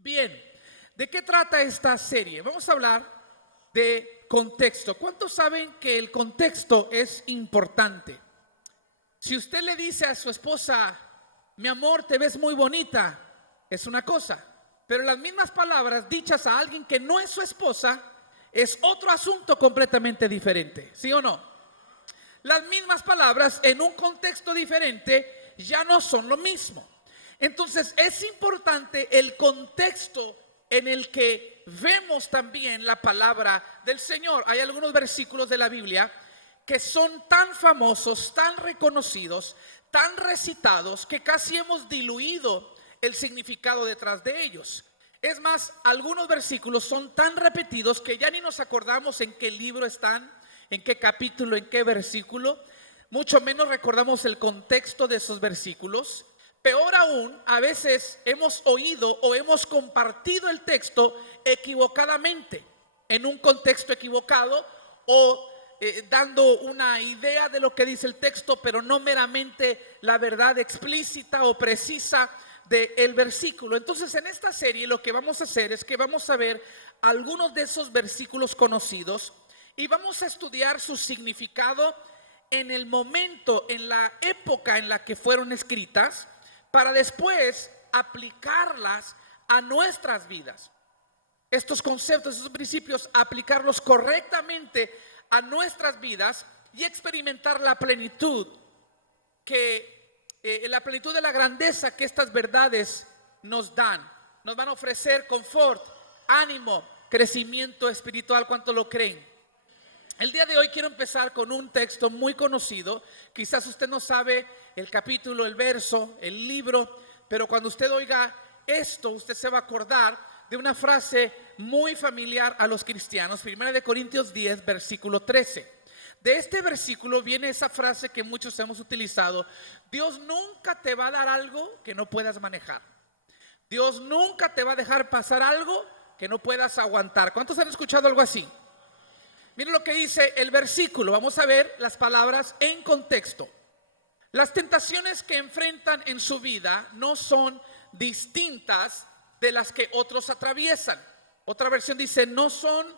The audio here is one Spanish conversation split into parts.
Bien, ¿de qué trata esta serie? Vamos a hablar de contexto. ¿Cuántos saben que el contexto es importante? Si usted le dice a su esposa, mi amor, te ves muy bonita, es una cosa. Pero las mismas palabras dichas a alguien que no es su esposa es otro asunto completamente diferente, ¿sí o no? Las mismas palabras en un contexto diferente ya no son lo mismo. Entonces es importante el contexto en el que vemos también la palabra del Señor. Hay algunos versículos de la Biblia que son tan famosos, tan reconocidos, tan recitados, que casi hemos diluido el significado detrás de ellos. Es más, algunos versículos son tan repetidos que ya ni nos acordamos en qué libro están, en qué capítulo, en qué versículo. Mucho menos recordamos el contexto de esos versículos. Peor aún, a veces hemos oído o hemos compartido el texto equivocadamente, en un contexto equivocado o dando una idea de lo que dice el texto, pero no meramente la verdad explícita o precisa del versículo. Entonces, en esta serie lo que vamos a hacer es que vamos a ver algunos de esos versículos conocidos y vamos a estudiar su significado en el momento, en la época en la que fueron escritas, para después aplicarlas a nuestras vidas. Estos conceptos, estos principios, aplicarlos correctamente a nuestras vidas y experimentar la plenitud la plenitud de la grandeza que estas verdades nos dan. Nos van a ofrecer confort, ánimo, crecimiento espiritual. ¿Cuánto lo creen? El día de hoy quiero empezar con un texto muy conocido. Quizás usted no sabe el capítulo, el verso, el libro, pero cuando usted oiga esto, usted se va a acordar de una frase muy familiar a los cristianos. 1 Corintios 10, versículo 13. De este versículo viene esa frase que muchos hemos utilizado: Dios nunca te va a dar algo que no puedas manejar. Dios nunca te va a dejar pasar algo que no puedas aguantar. ¿Cuántos han escuchado algo así? Miren lo que dice el versículo. Vamos a ver las palabras en contexto. Las tentaciones que enfrentan en su vida no son distintas de las que otros atraviesan. Otra versión dice: no son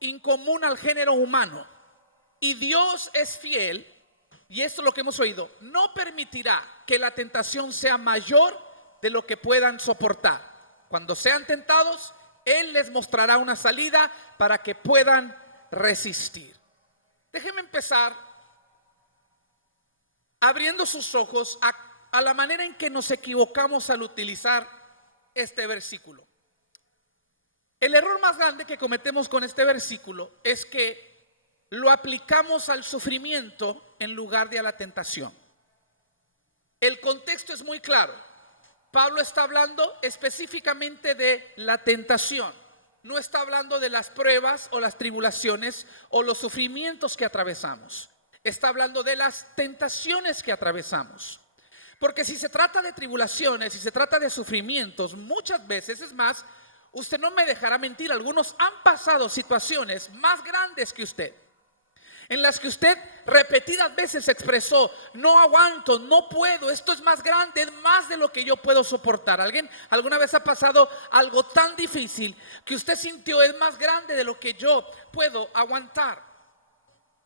incomún al género humano. Y Dios es fiel, y esto es lo que hemos oído, no permitirá que la tentación sea mayor de lo que puedan soportar. Cuando sean tentados, Él les mostrará una salida para que puedan resistir. Déjenme empezar abriendo sus ojos a la manera en que nos equivocamos al utilizar este versículo. El error más grande que cometemos con este versículo es que lo aplicamos al sufrimiento en lugar de a la tentación. El contexto es muy claro. Pablo está hablando específicamente de la tentación. No está hablando de las pruebas o las tribulaciones o los sufrimientos que atravesamos. Está hablando de las tentaciones que atravesamos. Porque si se trata de tribulaciones, si se trata de sufrimientos, muchas veces, es más, usted no me dejará mentir, algunos han pasado situaciones más grandes que usted, en las que usted repetidas veces expresó: no aguanto, no puedo, esto es más grande, es más de lo que yo puedo soportar. ¿Alguien alguna vez ha pasado algo tan difícil que usted sintió es más grande de lo que yo puedo aguantar?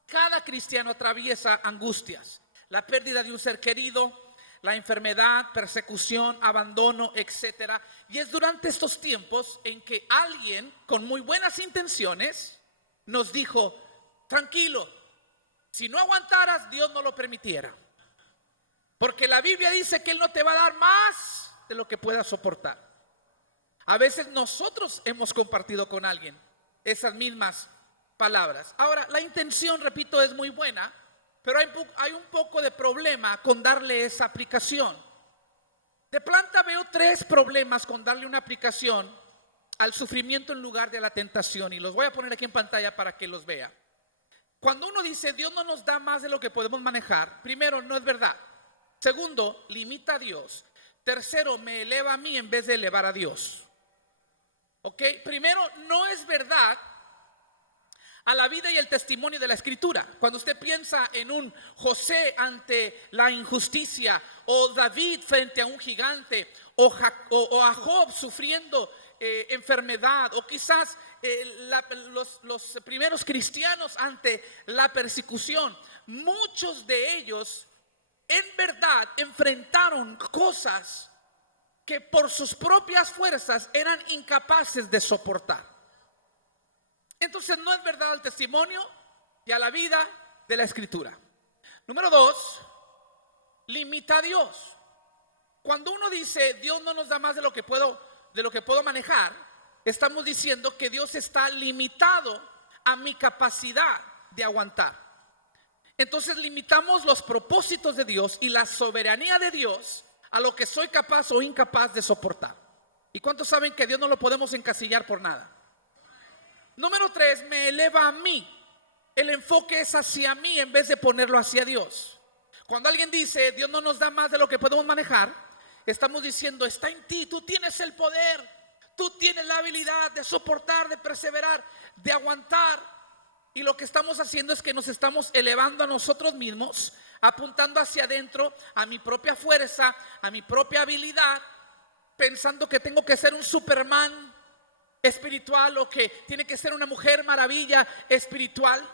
Cada cristiano atraviesa angustias, la pérdida de un ser querido, la enfermedad, persecución, abandono, etcétera. Y es durante estos tiempos en que alguien con muy buenas intenciones nos dijo: tranquilo, si no aguantaras, Dios no lo permitiera, porque la Biblia dice que Él no te va a dar más de lo que puedas soportar. A veces nosotros hemos compartido con alguien esas mismas palabras. Ahora, la intención, repito, es muy buena, pero hay un poco de problema con darle esa aplicación. De planta veo tres problemas con darle una aplicación al sufrimiento en lugar de a la tentación, y los voy a poner aquí en pantalla para que los vea. Cuando uno dice Dios no nos da más de lo que podemos manejar, primero, no es verdad. Segundo, limita a Dios. Tercero, me eleva a mí en vez de elevar a Dios. ¿Ok? Primero, no es verdad a la vida y el testimonio de la Escritura. Cuando usted piensa en un José ante la injusticia, o David frente a un gigante, o a Job sufriendo enfermedad, o quizás los primeros cristianos ante la persecución. Muchos de ellos en verdad enfrentaron cosas que por sus propias fuerzas eran incapaces de soportar. Entonces no es verdad al testimonio y a la vida de la Escritura. Número 2, limita a Dios. Cuando uno dice Dios no nos da más de lo que puedo manejar, estamos diciendo que Dios está limitado a mi capacidad de aguantar. Entonces limitamos los propósitos de Dios y la soberanía de Dios a lo que soy capaz o incapaz de soportar. ¿Y cuántos saben que Dios no lo podemos encasillar por nada? Número 3, me eleva a mí. El enfoque es hacia mí en vez de ponerlo hacia Dios. Cuando alguien dice Dios no nos da más de lo que podemos manejar, estamos diciendo está en ti, tú tienes el poder, tú tienes la habilidad de soportar, de perseverar, de aguantar. Y lo que estamos haciendo es que nos estamos elevando a nosotros mismos, apuntando hacia adentro, a mi propia fuerza, a mi propia habilidad, pensando que tengo que ser un Superman espiritual o que tiene que ser una mujer maravilla espiritual.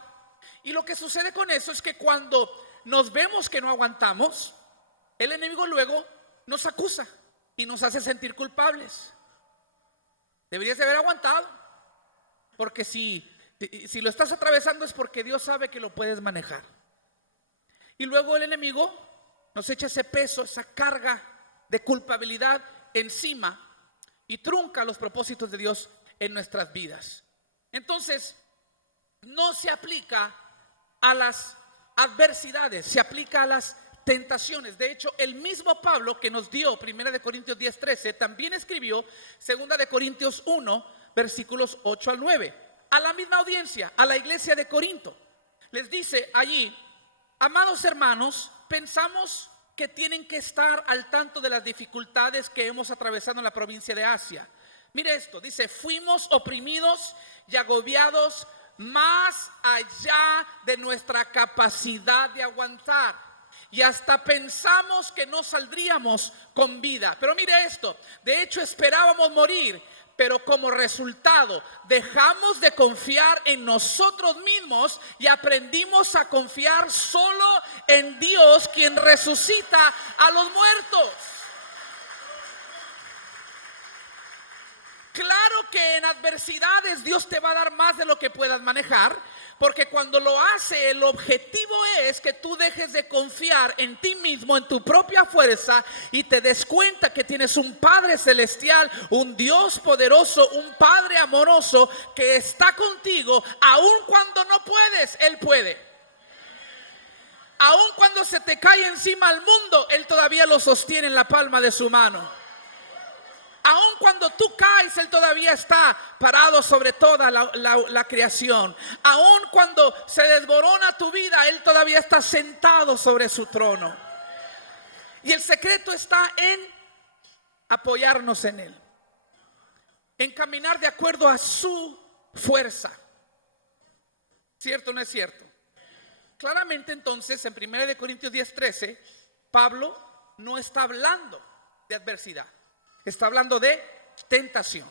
Y lo que sucede con eso es que cuando nos vemos que no aguantamos, el enemigo luego nos acusa y nos hace sentir culpables. Deberías de haber aguantado, porque si lo estás atravesando es porque Dios sabe que lo puedes manejar. Y luego el enemigo nos echa ese peso, esa carga de culpabilidad encima y trunca los propósitos de Dios en nuestras vidas. Entonces, no se aplica a las adversidades, se aplica a las tentaciones. De hecho, el mismo Pablo que nos dio 1 Corintios 10:13 también escribió 2 Corintios 1 versículos 8 al 9 a la misma audiencia, a la iglesia de Corinto. Les dice allí: amados hermanos, pensamos que tienen que estar al tanto de las dificultades que hemos atravesado en la provincia de Asia. Mire esto, dice: fuimos oprimidos y agobiados más allá de nuestra capacidad de aguantar, y hasta pensamos que no saldríamos con vida. Pero mire esto, de hecho esperábamos morir, pero como resultado dejamos de confiar en nosotros mismos y aprendimos a confiar solo en Dios, quien resucita a los muertos. Claro que en adversidades Dios te va a dar más de lo que puedas manejar, porque cuando lo hace, el objetivo es que tú dejes de confiar en ti mismo, en tu propia fuerza, y te des cuenta que tienes un Padre celestial, un Dios poderoso, un Padre amoroso que está contigo. Aun cuando no puedes, Él puede. Aun cuando se te cae encima el mundo, Él todavía lo sostiene en la palma de su mano. Aun cuando tú caes, Él todavía está parado sobre toda la creación. Aun cuando se desborona tu vida, Él todavía está sentado sobre su trono. Y el secreto está en apoyarnos en Él, en caminar de acuerdo a su fuerza. ¿Cierto o no es cierto? Claramente entonces en 1 Corintios 10:13 Pablo no está hablando de adversidad, está hablando de tentación.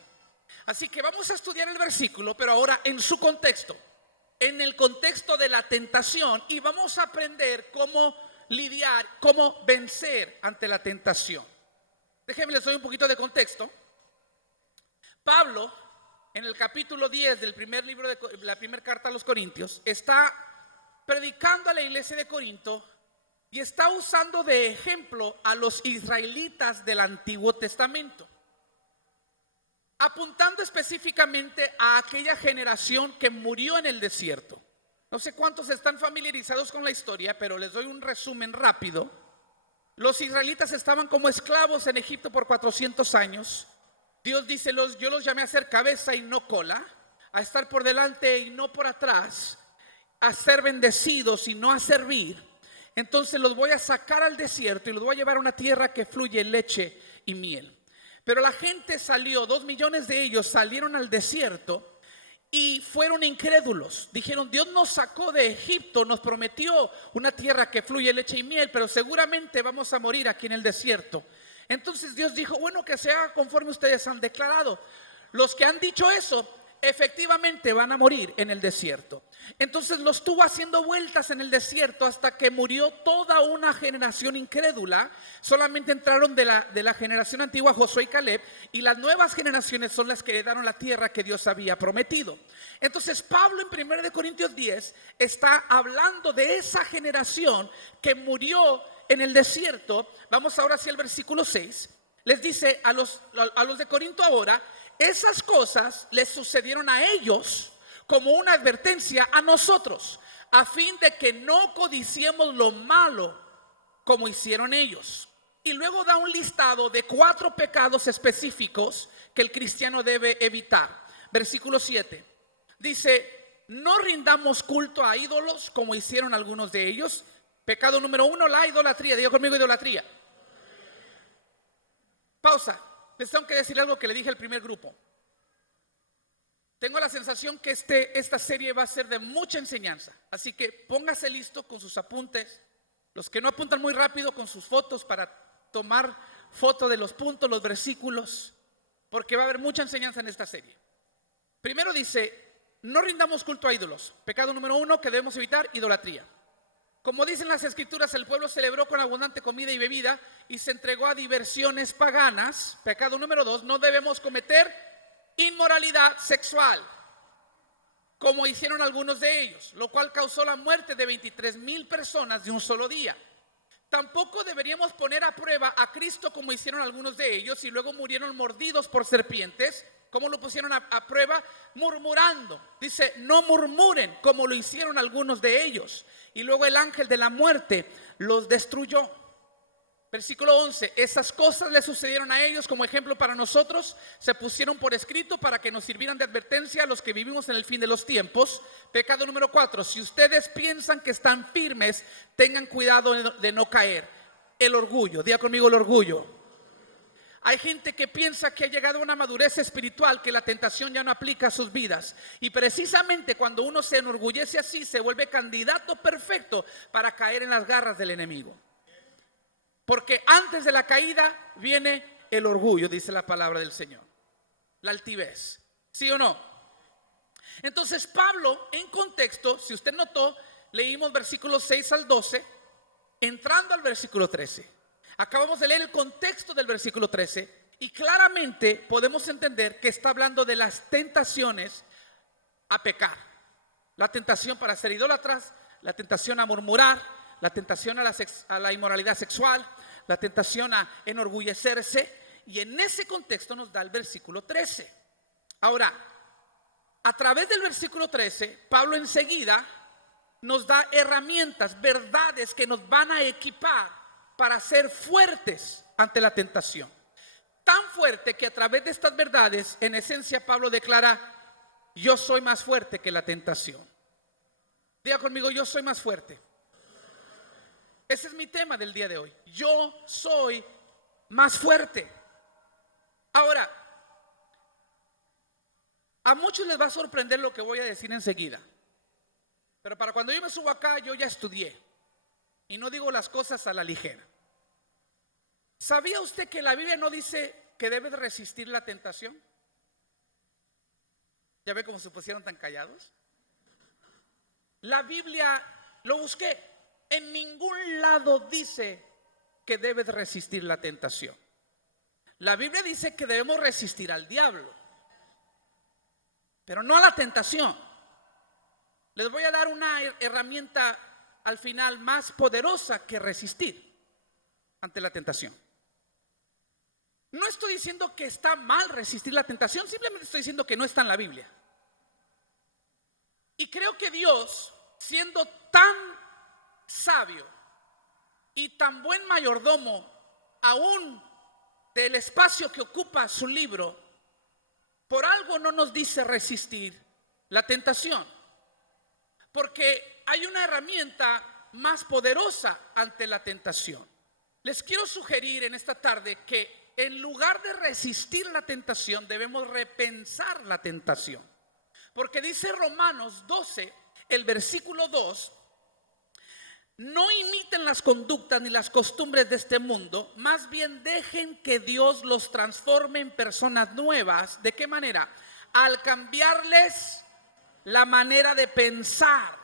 Así que vamos a estudiar el versículo, pero ahora en su contexto, en el contexto de la tentación, y vamos a aprender cómo lidiar, cómo vencer ante la tentación. Déjenme les doy un poquito de contexto. Pablo, en el capítulo 10 del primer libro de la primera carta a los Corintios, está predicando a la iglesia de Corinto y está usando de ejemplo a los israelitas del Antiguo Testamento, apuntando específicamente a aquella generación que murió en el desierto. No sé cuántos están familiarizados con la historia, pero les doy un resumen rápido. Los israelitas estaban como esclavos en Egipto por 400 años. Dios dice: yo los llamé a ser cabeza y no cola, a estar por delante y no por atrás, a ser bendecidos y no a servir. Entonces los voy a sacar al desierto y los voy a llevar a una tierra que fluye leche y miel. Pero la gente salió, 2 millones de ellos salieron al desierto y fueron incrédulos. Dijeron: Dios nos sacó de Egipto, nos prometió una tierra que fluye leche y miel, pero seguramente vamos a morir aquí en el desierto. Entonces Dios dijo, bueno, que sea conforme ustedes han declarado. Los que han dicho eso efectivamente van a morir en el desierto. Entonces los estuvo haciendo vueltas en el desierto hasta que murió toda una generación incrédula. Solamente entraron de la generación antigua Josué y Caleb, y las nuevas generaciones son las que heredaron la tierra que Dios había prometido. Entonces Pablo en 1 Corintios 10 está hablando de esa generación que murió en el desierto. Vamos ahora hacia el versículo 6. Les dice a los de Corinto ahora: esas cosas les sucedieron a ellos como una advertencia a nosotros, a fin de que no codiciemos lo malo como hicieron ellos. Y luego da un listado de 4 pecados específicos que el cristiano debe evitar. Versículo 7 dice: no rindamos culto a ídolos como hicieron algunos de ellos. Pecado número 1, la idolatría. Diga conmigo: idolatría. Pausa. Les tengo que decir algo que le dije al primer grupo. Tengo la sensación que esta serie va a ser de mucha enseñanza. Así que póngase listo con sus apuntes. Los que no apuntan muy rápido, con sus fotos para tomar foto de los puntos, los versículos, porque va a haber mucha enseñanza en esta serie. Primero dice: no rindamos culto a ídolos. Pecado número 1 que debemos evitar: idolatría. Como dicen las escrituras, el pueblo celebró con abundante comida y bebida y se entregó a diversiones paganas. Pecado número 2, no debemos cometer inmoralidad sexual, como hicieron algunos de ellos, lo cual causó la muerte de 23,000 personas de un solo día. Tampoco deberíamos poner a prueba a Cristo como hicieron algunos de ellos y luego murieron mordidos por serpientes. ¿Cómo lo pusieron a prueba? Murmurando. Dice: no murmuren como lo hicieron algunos de ellos. Y luego el ángel de la muerte los destruyó. Versículo 11: esas cosas le sucedieron a ellos como ejemplo para nosotros, se pusieron por escrito para que nos sirvieran de advertencia a los que vivimos en el fin de los tiempos. Pecado número 4: si ustedes piensan que están firmes, tengan cuidado de no caer. El orgullo. Diga conmigo: el orgullo. Hay gente que piensa que ha llegado a una madurez espiritual, que la tentación ya no aplica a sus vidas. Y precisamente cuando uno se enorgullece así, se vuelve candidato perfecto para caer en las garras del enemigo. Porque antes de la caída viene el orgullo, dice la palabra del Señor. La altivez. ¿Sí o no? Entonces Pablo, en contexto, si usted notó, leímos versículos 6 al 12, entrando al versículo 13. Acabamos de leer el contexto del versículo 13 y claramente podemos entender que está hablando de las tentaciones a pecar. La tentación para ser idólatras, la tentación a murmurar, la tentación a la inmoralidad sexual, la tentación a enorgullecerse. Y en ese contexto nos da el versículo 13. Ahora, a través del versículo 13, Pablo enseguida nos da herramientas, verdades que nos van a equipar para ser fuertes ante la tentación. Tan fuerte que a través de estas verdades, en esencia, Pablo declara: yo soy más fuerte que la tentación. Diga conmigo: yo soy más fuerte. Ese es mi tema del día de hoy. Yo soy más fuerte. Ahora, a muchos les va a sorprender lo que voy a decir enseguida. Pero para cuando yo me subo acá, yo ya estudié. Y no digo las cosas a la ligera. ¿Sabía usted que la Biblia no dice que debe de resistir la tentación? ¿Ya ve cómo se pusieron tan callados? La Biblia, lo busqué, en ningún lado dice que debe de resistir la tentación. La Biblia dice que debemos resistir al diablo, pero no a la tentación. Les voy a dar una herramienta al final más poderosa que resistir ante la tentación. No estoy diciendo que está mal resistir la tentación, simplemente estoy diciendo que no está en la Biblia. Y creo que Dios, siendo tan sabio y tan buen mayordomo aún del espacio que ocupa su libro, por algo no nos dice resistir la tentación. Porque hay una herramienta más poderosa ante la tentación. Les quiero sugerir en esta tarde que en lugar de resistir la tentación, debemos repensar la tentación. Porque dice Romanos 12, el versículo 2, no imiten las conductas ni las costumbres de este mundo, más bien dejen que Dios los transforme en personas nuevas. ¿De qué manera? Al cambiarles la manera de pensar.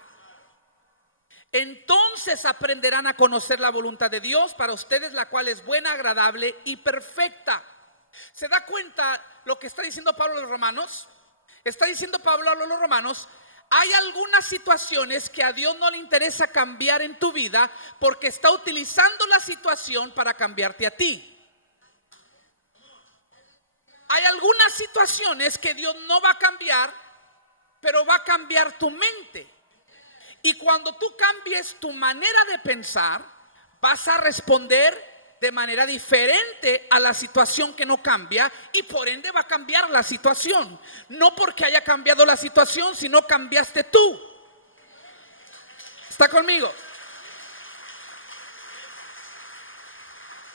Entonces aprenderán a conocer la voluntad de Dios para ustedes, la cual es buena, agradable y perfecta. ¿Se da cuenta lo que está diciendo Pablo a los romanos? Está diciendo Pablo a los romanos: hay algunas situaciones que a Dios no le interesa cambiar en tu vida, porque está utilizando la situación para cambiarte a ti. Hay algunas situaciones que Dios no va a cambiar, pero va a cambiar tu mente. Y cuando tú cambies tu manera de pensar, vas a responder de manera diferente a la situación que no cambia, y por ende va a cambiar la situación. No porque haya cambiado la situación, sino cambiaste tú. ¿Está conmigo?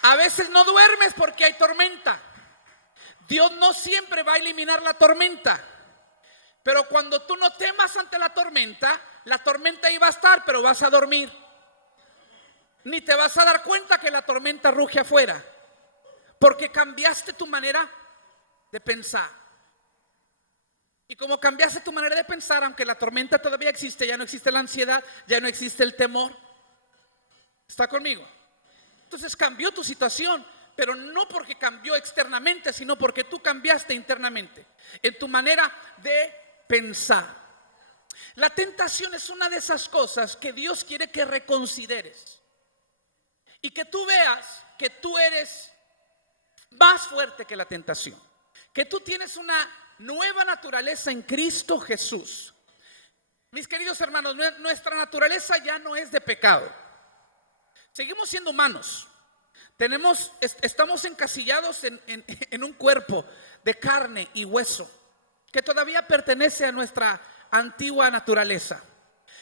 A veces no duermes porque hay tormenta. Dios no siempre va a eliminar la tormenta, pero cuando tú no temas ante la tormenta ahí va a estar, pero vas a dormir. Ni te vas a dar cuenta que la tormenta ruge afuera, porque cambiaste tu manera de pensar. Y como cambiaste tu manera de pensar, aunque la tormenta todavía existe, ya no existe la ansiedad, ya no existe el temor. ¿Está conmigo? Entonces cambió tu situación, pero no porque cambió externamente, sino porque tú cambiaste internamente en tu manera de pensar. La tentación es una de esas cosas que Dios quiere que reconsideres y que tú veas que tú eres más fuerte que la tentación, que tú tienes una nueva naturaleza en Cristo Jesús. Mis queridos hermanos, nuestra naturaleza ya no es de pecado. Seguimos siendo humanos. Estamos encasillados en un cuerpo de carne y hueso que todavía pertenece a nuestra antigua naturaleza.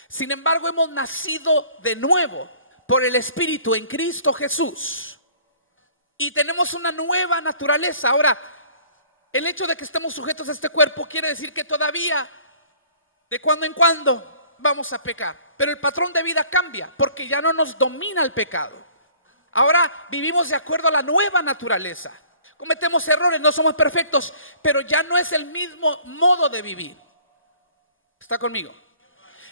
Sin embargo, hemos nacido de nuevo por el Espíritu en Cristo Jesús y tenemos una nueva naturaleza. Ahora, el hecho de que estemos sujetos a este cuerpo quiere decir que todavía de cuando en cuando vamos a pecar, pero el patrón de vida cambia porque ya no nos domina el pecado. Ahora vivimos de acuerdo a la nueva naturaleza. Cometemos errores, no somos perfectos, pero ya no es el mismo modo de vivir. ¿Está conmigo?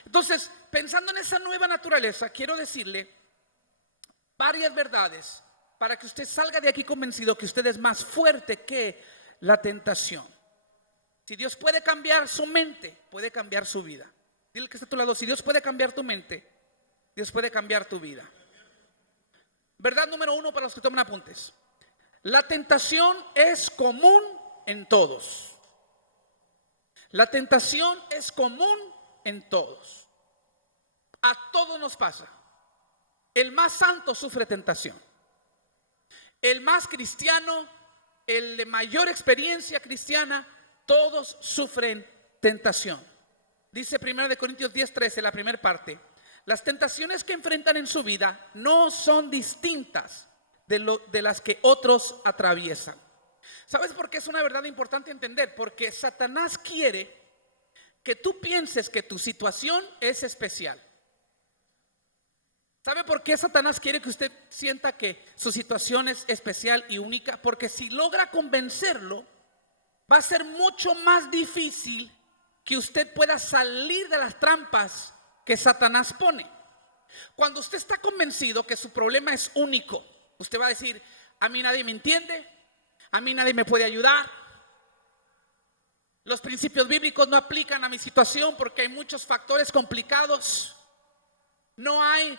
Entonces, pensando en esa nueva naturaleza, quiero decirle varias verdades para que usted salga de aquí convencido que usted es más fuerte que la tentación. Si Dios puede cambiar su mente, puede cambiar su vida. Dile que está a tu lado: si Dios puede cambiar tu mente, Dios puede cambiar tu vida. Verdad número 1 para los que toman apuntes: la tentación es común en todos. La tentación es común en todos. A todos nos pasa. El más santo sufre tentación. El más cristiano, el de mayor experiencia cristiana, todos sufren tentación. Dice 1 Corintios 10:13, la primera parte: las tentaciones que enfrentan en su vida no son distintas de las que otros atraviesan. ¿Sabes por qué es una verdad importante entender? Porque Satanás quiere que tú pienses que tu situación es especial. ¿Sabe por qué Satanás quiere que usted sienta que su situación es especial y única? Porque si logra convencerlo, va a ser mucho más difícil que usted pueda salir de las trampas que Satanás pone. Cuando usted está convencido que su problema es único, usted va a decir: a mí nadie me entiende, a mí nadie me puede ayudar. Los principios bíblicos no aplican a mi situación porque hay muchos factores complicados. No hay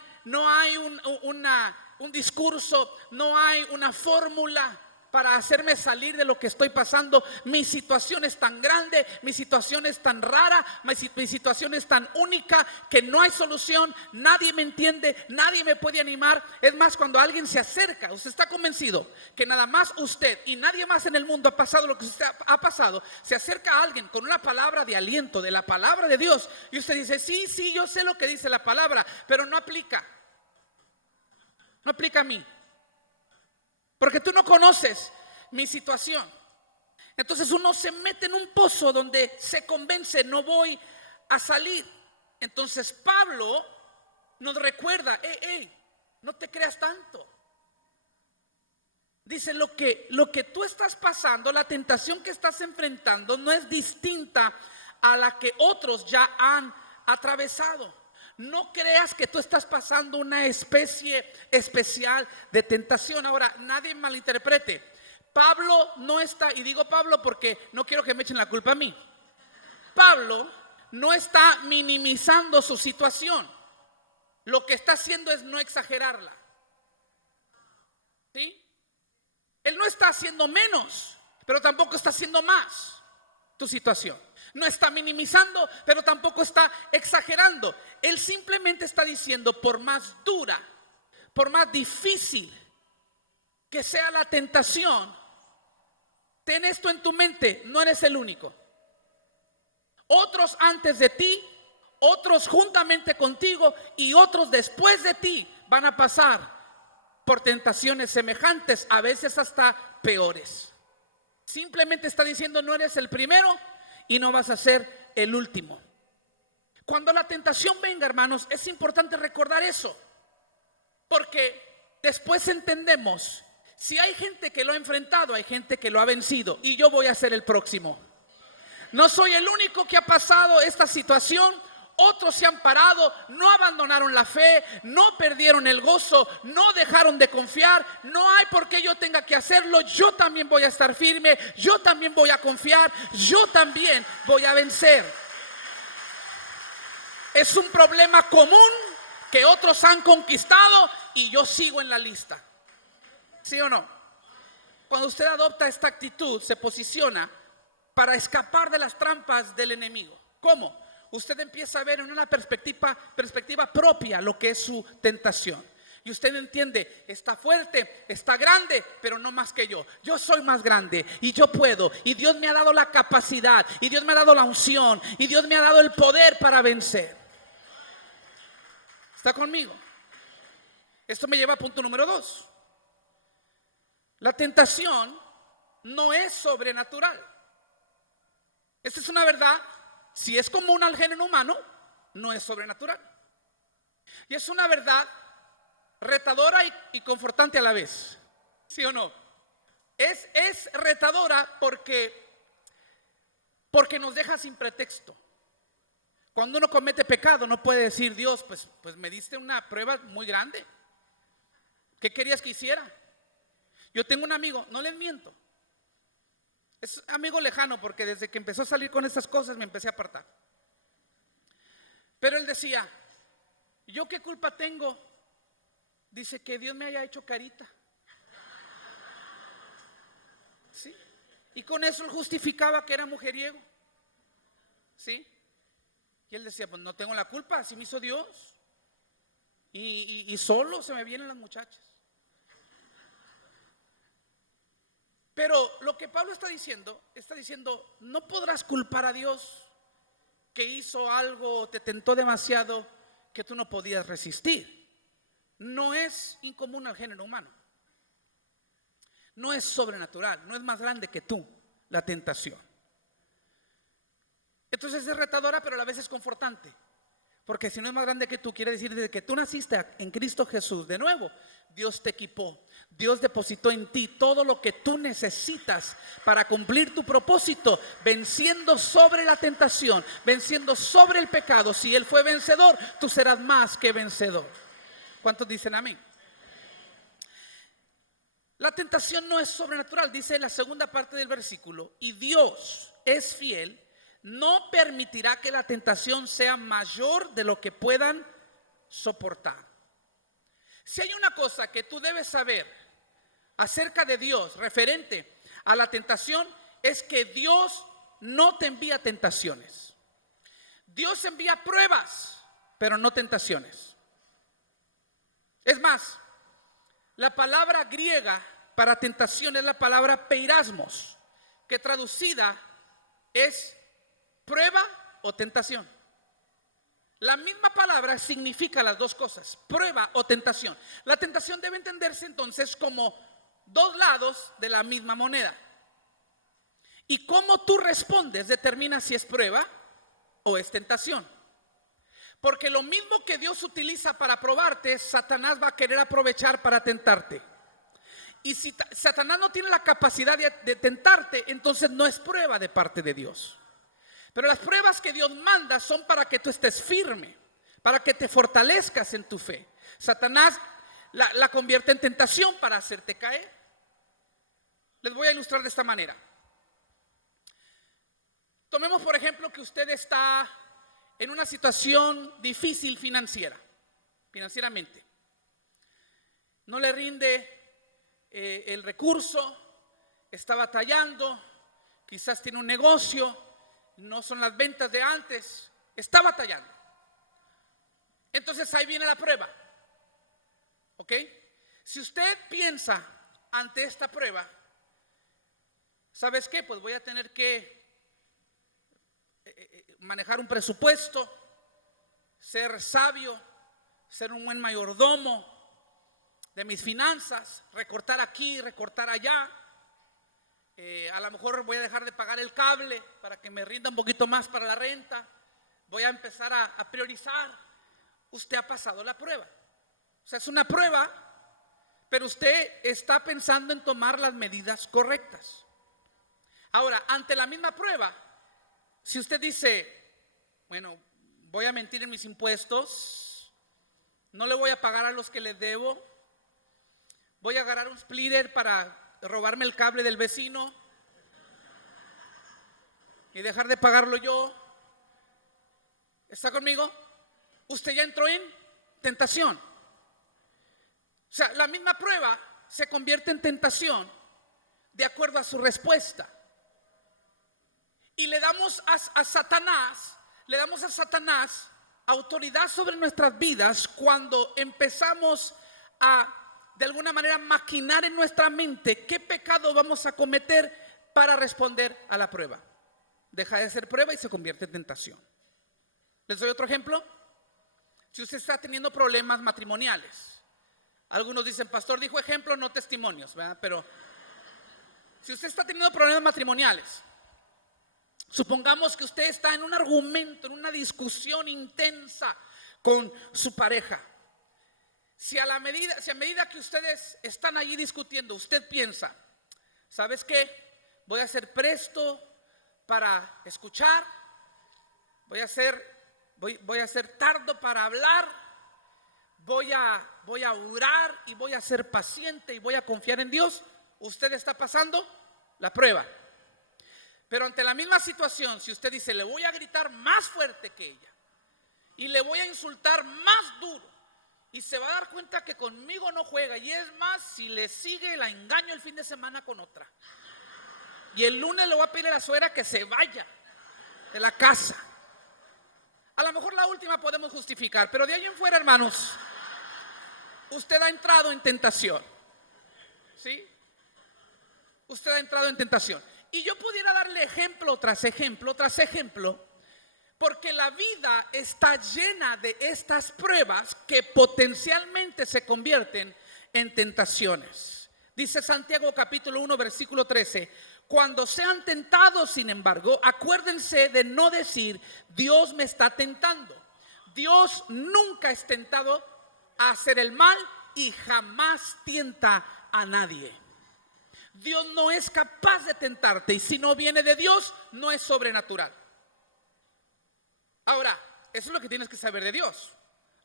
un discurso, no hay una fórmula para hacerme salir de lo que estoy pasando. Mi situación es tan grande, mi situación es tan rara, mi situación es tan única que no hay solución. Nadie me entiende, nadie me puede animar. Es más, cuando alguien se acerca, usted está convencido que nada más usted y nadie más en el mundo ha pasado lo que usted ha pasado, se acerca a alguien con una palabra de aliento, de la palabra de Dios, y usted dice: sí, yo sé lo que dice la palabra, pero no aplica. No aplica a mí, porque tú no conoces mi situación. Entonces uno se mete en un pozo donde se convence: no voy a salir. Entonces Pablo nos recuerda, no te creas tanto. Dice, lo que tú estás pasando, la tentación que estás enfrentando no es distinta a la que otros ya han atravesado. No creas que tú estás pasando una especie especial de tentación. Ahora, nadie malinterprete. Pablo no está, y digo Pablo porque no quiero que me echen la culpa a mí. Pablo no está minimizando su situación. Lo que está haciendo es no exagerarla. ¿Sí? Él no está haciendo menos, pero tampoco está haciendo más tu situación. No está minimizando, pero tampoco está exagerando. Él simplemente está diciendo, por más dura, por más difícil que sea la tentación, ten esto en tu mente, no eres el único. Otros antes de ti, otros juntamente contigo y otros después de ti van a pasar por tentaciones semejantes, a veces hasta peores. Simplemente está diciendo, no eres el primero y no vas a ser el último. Cuando la tentación venga, hermanos, es importante recordar eso, porque después entendemos, si hay gente que lo ha enfrentado, hay gente que lo ha vencido, y yo voy a ser el próximo. No soy el único que ha pasado esta situación. Otros se han parado, no abandonaron la fe, no perdieron el gozo, no dejaron de confiar. No hay por qué yo tenga que hacerlo. Yo también voy a estar firme, yo también voy a confiar, yo también voy a vencer. Es un problema común que otros han conquistado y yo sigo en la lista. ¿Sí o no? Cuando usted adopta esta actitud, se posiciona para escapar de las trampas del enemigo. ¿Cómo? Usted empieza a ver en una perspectiva propia lo que es su tentación. Y usted entiende, está fuerte, está grande, pero no más que yo. Yo soy más grande y yo puedo. Y Dios me ha dado la capacidad, y Dios me ha dado la unción, y Dios me ha dado el poder para vencer. ¿Está conmigo? Esto me lleva a punto número 2. La tentación no es sobrenatural. Esta es una verdad. Si es común al género humano, no es sobrenatural. Y es una verdad retadora y confortante a la vez. ¿Sí o no? Es retadora porque nos deja sin pretexto. Cuando uno comete pecado, no puede decir, Dios, pues me diste una prueba muy grande. ¿Qué querías que hiciera? Yo tengo un amigo, no les miento. Es amigo lejano porque desde que empezó a salir con estas cosas me empecé a apartar. Pero él decía, ¿yo qué culpa tengo? Dice, que Dios me haya hecho carita. ¿Sí? Y con eso él justificaba que era mujeriego. ¿Sí? Y él decía, pues no tengo la culpa, así me hizo Dios. Y solo se me vienen las muchachas. Pero lo que Pablo está diciendo, no podrás culpar a Dios que hizo algo, te tentó demasiado, que tú no podías resistir. No es incomún al género humano. No es sobrenatural, no es más grande que tú la tentación. Entonces es retadora, pero a la vez es confortante. Porque si no es más grande que tú, quiere decir desde que tú naciste en Cristo Jesús de nuevo, Dios te equipó, Dios depositó en ti todo lo que tú necesitas para cumplir tu propósito, venciendo sobre la tentación, venciendo sobre el pecado. Si Él fue vencedor, tú serás más que vencedor. ¿Cuántos dicen amén? La tentación no es sobrenatural, dice la segunda parte del versículo, y Dios es fiel, no permitirá que la tentación sea mayor de lo que puedan soportar. Si hay una cosa que tú debes saber acerca de Dios referente a la tentación, es que Dios no te envía tentaciones. Dios envía pruebas, pero no tentaciones. Es más, la palabra griega para tentación es la palabra peirasmos, que traducida es prueba o tentación. La misma palabra significa las dos cosas, prueba o tentación. La tentación debe entenderse entonces como dos lados de la misma moneda. Y cómo tú respondes determina si es prueba o es tentación. Porque lo mismo que Dios utiliza para probarte, Satanás va a querer aprovechar para tentarte. Y si Satanás no tiene la capacidad de tentarte, entonces no es prueba de parte de Dios. Pero las pruebas que Dios manda son para que tú estés firme, para que te fortalezcas en tu fe. Satanás la convierte en tentación para hacerte caer. Les voy a ilustrar de esta manera. Tomemos por ejemplo que usted está en una situación difícil financieramente. No le rinde el recurso, está batallando, quizás tiene un negocio, no son las ventas de antes, está batallando. Entonces ahí viene la prueba. ¿Ok? Si usted piensa ante esta prueba, ¿sabes qué? Pues voy a tener que manejar un presupuesto, ser sabio, ser un buen mayordomo de mis finanzas, recortar aquí, recortar allá. A lo mejor voy a dejar de pagar el cable para que me rinda un poquito más para la renta. Voy a empezar a priorizar. Usted ha pasado la prueba. O sea, es una prueba, pero usted está pensando en tomar las medidas correctas. Ahora, ante la misma prueba, si usted dice, bueno, voy a mentir en mis impuestos, no le voy a pagar a los que les debo, voy a agarrar un splitter para robarme el cable del vecino y dejar de pagarlo yo. ¿Está conmigo? Usted ya entró en tentación. O sea, la misma prueba se convierte en tentación de acuerdo a su respuesta. Y le damos a Satanás autoridad sobre nuestras vidas cuando empezamos a de alguna manera maquinar en nuestra mente qué pecado vamos a cometer para responder a la prueba. Deja de ser prueba y se convierte en tentación. Les doy otro ejemplo. Si usted está teniendo problemas matrimoniales, algunos dicen, pastor dijo ejemplo, no testimonios, ¿verdad? Pero si usted está teniendo problemas matrimoniales, supongamos que usted está en un argumento, en una discusión intensa con su pareja. Si a medida que ustedes están allí discutiendo, usted piensa, ¿sabes qué? Voy a ser presto para escuchar, voy a ser tardo para hablar, voy a orar y voy a ser paciente y voy a confiar en Dios. Usted está pasando la prueba. Pero ante la misma situación, si usted dice, le voy a gritar más fuerte que ella y le voy a insultar más duro, y se va a dar cuenta que conmigo no juega, y es más, si le sigue la engaño el fin de semana con otra, y el lunes le voy a pedir a la suegra que se vaya de la casa. A lo mejor la última podemos justificar, pero de ahí en fuera, hermanos, usted ha entrado en tentación. ¿Sí? Usted ha entrado en tentación. Y yo pudiera darle ejemplo tras ejemplo tras ejemplo, porque la vida está llena de estas pruebas que potencialmente se convierten en tentaciones. Dice Santiago capítulo 1 versículo 13: cuando sean tentados, sin embargo, acuérdense de no decir, Dios me está tentando. Dios nunca es tentado a hacer el mal y jamás tienta a nadie. Dios no es capaz de tentarte, y si no viene de Dios, no es sobrenatural. Ahora, eso es lo que tienes que saber de Dios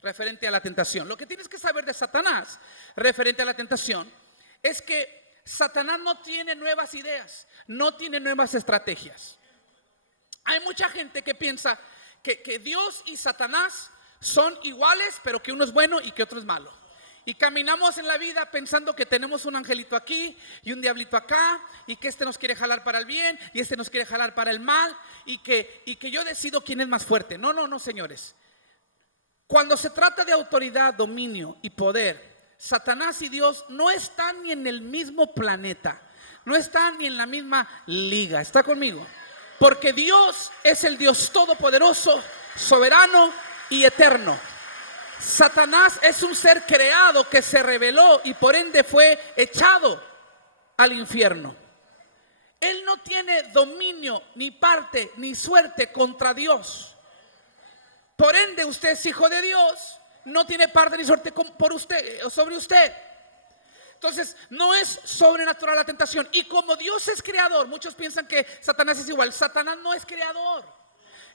referente a la tentación. Lo que tienes que saber de Satanás referente a la tentación es que Satanás no tiene nuevas ideas, no tiene nuevas estrategias. Hay mucha gente que piensa que Dios y Satanás son iguales, pero que uno es bueno y que otro es malo. Y caminamos en la vida pensando que tenemos un angelito aquí y un diablito acá, y que este nos quiere jalar para el bien y este nos quiere jalar para el mal, y que yo decido quién es más fuerte. No, señores. Cuando se trata de autoridad, dominio y poder, Satanás y Dios no están ni en el mismo planeta, no están ni en la misma liga. ¿Está conmigo? Porque Dios es el Dios todopoderoso, soberano y eterno. Satanás es un ser creado que se rebeló y por ende fue echado al infierno. Él no tiene dominio, ni parte, ni suerte contra Dios. Por ende, usted es hijo de Dios, no tiene parte ni suerte por usted o sobre usted. Entonces, no es sobrenatural la tentación. Y como Dios es creador, muchos piensan que Satanás es igual. Satanás no es creador.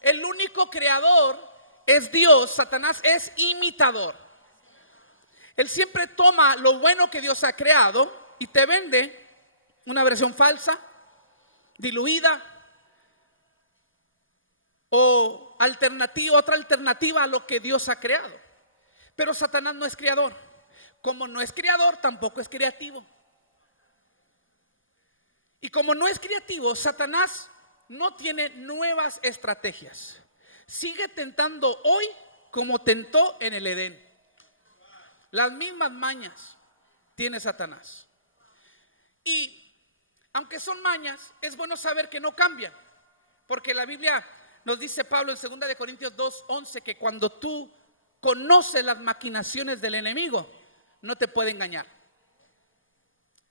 El único creador es Dios. Satanás es imitador. Él siempre toma lo bueno que Dios ha creado y te vende una versión falsa, diluida o otra alternativa a lo que Dios ha creado. Pero Satanás no es creador. Como no es creador, tampoco es creativo. Y como no es creativo, Satanás no tiene nuevas estrategias. Sigue tentando hoy como tentó en el Edén. Las mismas mañas tiene Satanás. Y aunque son mañas, es bueno saber que no cambian. Porque la Biblia nos dice Pablo en 2 de Corintios 2:11 que cuando tú conoces las maquinaciones del enemigo, no te puede engañar.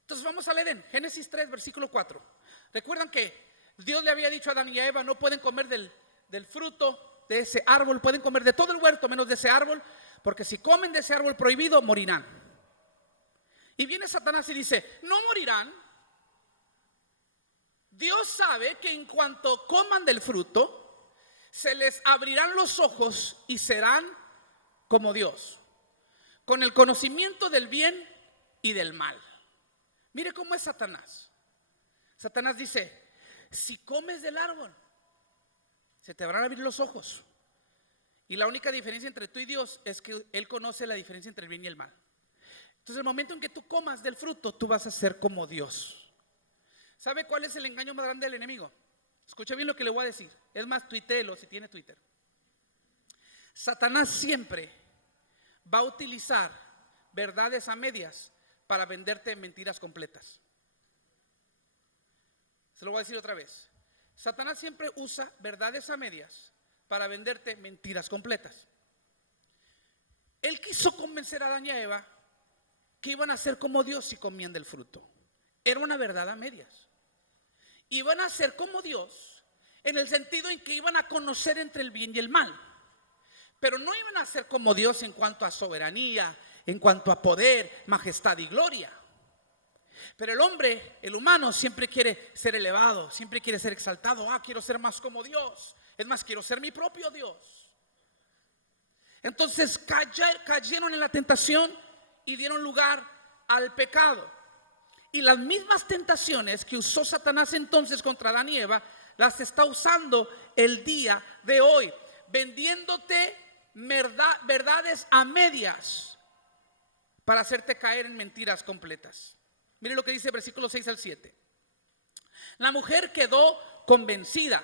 Entonces vamos al Edén, Génesis 3, versículo 4. Recuerdan que Dios le había dicho a Adán y a Eva: no pueden comer del fruto de ese árbol, pueden comer de todo el huerto menos de ese árbol, porque si comen de ese árbol prohibido, morirán. Y viene Satanás y dice: no morirán. Dios sabe que en cuanto coman del fruto, se les abrirán los ojos y serán como Dios, con el conocimiento del bien y del mal. Mire cómo es Satanás. Satanás dice: si comes del árbol, se te van a abrir los ojos. Y la única diferencia entre tú y Dios es que Él conoce la diferencia entre el bien y el mal. Entonces, el momento en que tú comas del fruto, tú vas a ser como Dios. ¿Sabe cuál es el engaño más grande del enemigo? Escucha bien lo que le voy a decir. Es más, tuiteelo si tiene Twitter. Satanás siempre va a utilizar verdades a medias para venderte mentiras completas. Se lo voy a decir otra vez. Satanás siempre usa verdades a medias para venderte mentiras completas. Él quiso convencer a Adán y a Eva que iban a ser como Dios si comían del fruto. Era una verdad a medias. Iban a ser como Dios en el sentido en que iban a conocer entre el bien y el mal. Pero no iban a ser como Dios en cuanto a soberanía, en cuanto a poder, majestad y gloria. Pero el hombre, el humano, siempre quiere ser elevado, siempre quiere ser exaltado. Quiero ser más como Dios. Es más, quiero ser mi propio Dios. Entonces cayeron en la tentación y dieron lugar al pecado. Y las mismas tentaciones que usó Satanás entonces contra Adán y Eva, las está usando el día de hoy, vendiéndote verdades a medias para hacerte caer en mentiras completas. Mire lo que dice versículos 6 al 7. La mujer quedó convencida,